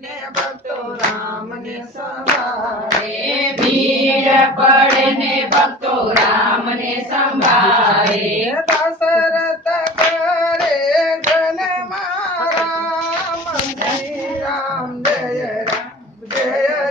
ને ભક્તો રામને સંભાળે, ભીડ પડે ને ભક્તો રામને સંભાળે. દશરથ કરે જન્મા રામ, શ્રી રામ જય રામ જય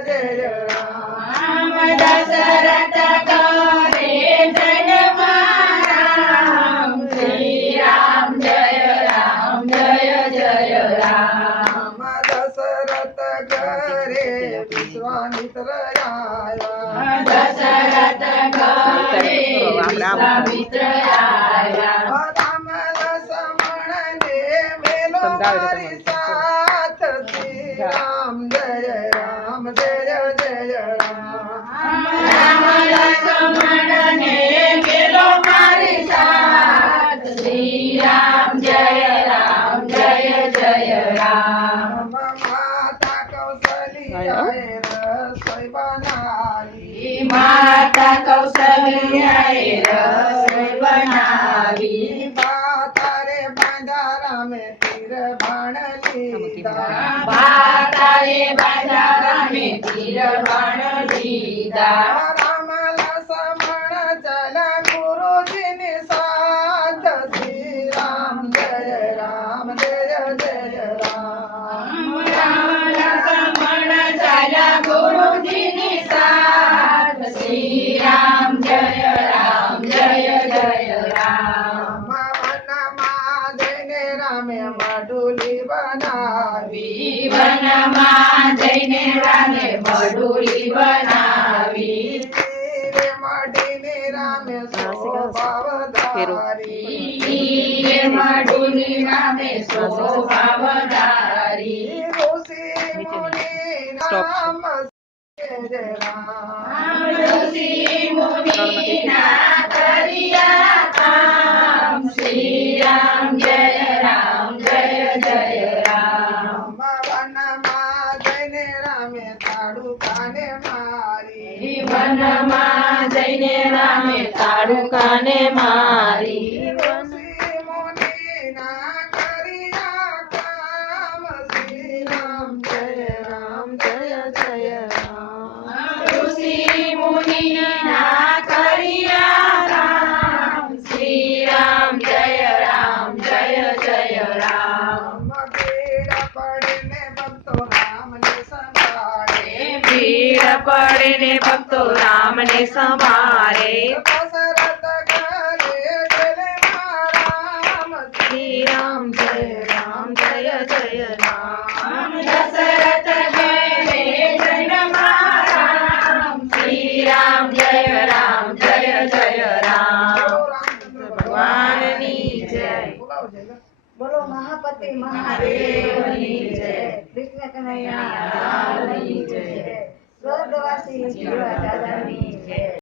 જય રામ. દશરથ કરે જન્મા રામ, શ્રી રામ જય રામ જય જય રામ. દશરથ ઘરે વિશ્વામિત્ર આવ્યા, દશરથ ઘરે વિશ્વામિત્ર આવ્યા. રામ લક્ષ્મણ ને મેલો મારી સાથ, શ્રી રામ જય રામ જય જય રામ. રામ લક્ષ્મણ ને મેલો મારી સાથ, શ્રી રામ જય રામ જય જય રામ. માતા કૌશલ્યાએ રસોઈ બનાવી, માતા કૌશલ્યાએ રસોઈ બનાવી. તારે બાંધા રામે તીર બાણ લીધા, તારે બાજા રામે તીર બાણ લીધા. રામ લક્ષ્મણ ચલા ગુરુજીની સાથ, શ્રી રામ જય રામ જય જય રામ. રામ લક્ષ્મણ ચાલ્યા ગુરુજીની સાથ, શ્રી રામ જય રામ જય જય રામ. વનમાં જઈને રામે મઢુલી બનાવી, વનમાં જઈને રામે મઢુલી બનાવી. તીરે મઢીને રામે શોભા વધારી, તીરે મઢુલી રામે શોભા વધારી. ઋષિ મુનિ નામ જય રામ. ઋષિ મુનિના કર્યા કામ, શ્રી રામ જય રામ જય જય રામ. વનમાં જઈને રામે તાડુકાને મારી, વનમાં જઈને રામે તાડુકાને મારી. ઋષિ મુનિના કર્યા કામ, શ્રી રામ જય રામ જય જય રામ. ઋષિ મુનિના કર્યા કામ, શ્રી રામ જય રામ જય જય રામ. ભીડ પડે ને ભક્તો રામને સંભાળે, ભીડ પડે ને ભક્તો રામને સંભાળે. દશરથ ઘરે જન્મા રામ, શ્રી રામ જય રામ જય જય રામ. દશરથ ઘરે જન્મા રામ, શ્રી રામ જય રામ જય જય રામ. ભગવાનની જય. બોલો મહાપતિ મહાદેવની જય. કૃષ્ણ કનૈયા લાલની જય. સ્વર્ગવાસી જીવા દાદાની જય.